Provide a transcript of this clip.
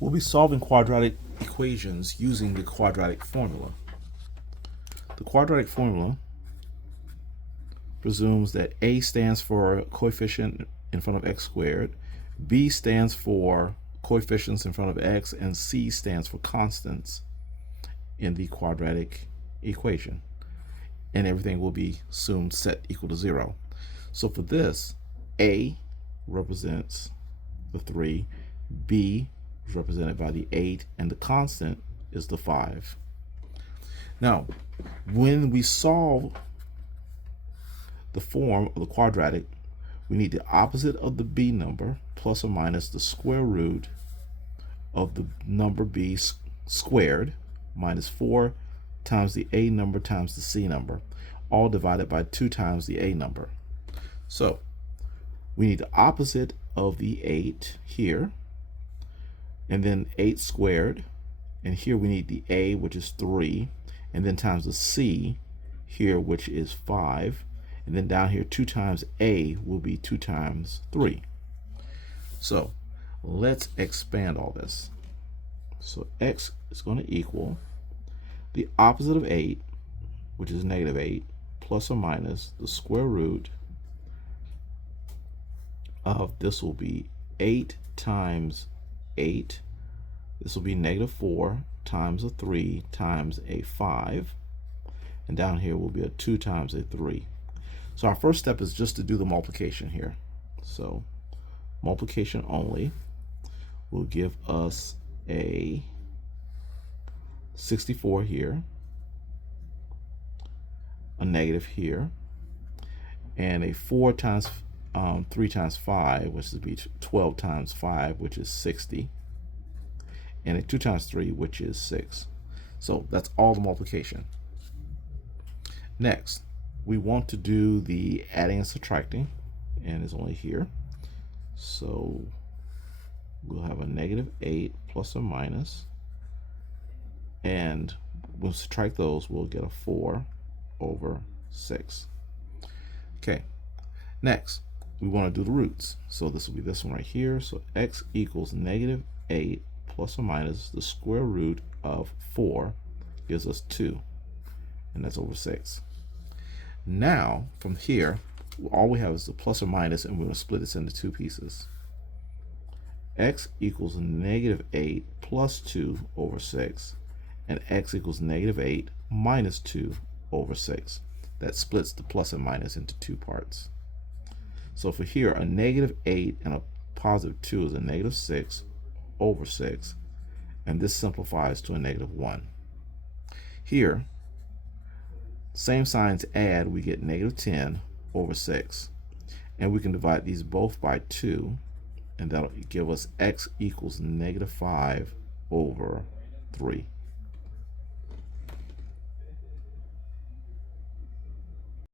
We'll be solving quadratic equations using the quadratic formula. The quadratic formula presumes that A stands for coefficient in front of x squared, B stands for coefficients in front of x, and C stands for constants in the quadratic equation. And everything will be assumed set equal to 0. So for this, A represents the 3, B is represented by the 8, and the constant is the 5. Now, when we solve the form of the quadratic, we need the opposite of the b number plus or minus the square root of the number b squared minus 4 times the a number times the c number, all divided by 2 times the a number. So we need the opposite of the 8 here, and then 8 squared, and here we need the a, which is 3, and then times the c here, which is 5, and then down here 2 times a will be 2 times 3. So let's expand all this. So x is going to equal the opposite of 8, which is negative 8, plus or minus the square root of, this will be 8 times 8. This will be negative 4 times a 3 times a 5. And down here will be a 2 times a 3. So our first step is just to do the multiplication here. So multiplication only will give us a 64 here, a negative here, and a 4 times 3 times 5, which would be 12 times 5, which is 60, and a 2 times 3, which is 6. So that's all the multiplication. Next, we want to do the adding and subtracting, and it's only here. So we'll have a negative 8 plus or minus, and we'll subtract those, we'll get a 4 over 6. Okay, next we want to do the roots. So this will be this one right here. So x equals negative 8 plus or minus the square root of 4 gives us 2, and that's over 6. Now from here, all we have is the plus or minus, and we're going to split this into 2 pieces. X equals negative 8 plus 2 over 6, and x equals negative 8 minus 2 over 6. That splits the plus and minus into 2 parts. So for here, a negative 8 and a positive 2 is a negative 6 over 6, and this simplifies to a negative 1. Here, same signs add, we get negative 10 over 6, and we can divide these both by 2, and that'll give us x equals negative 5 over 3.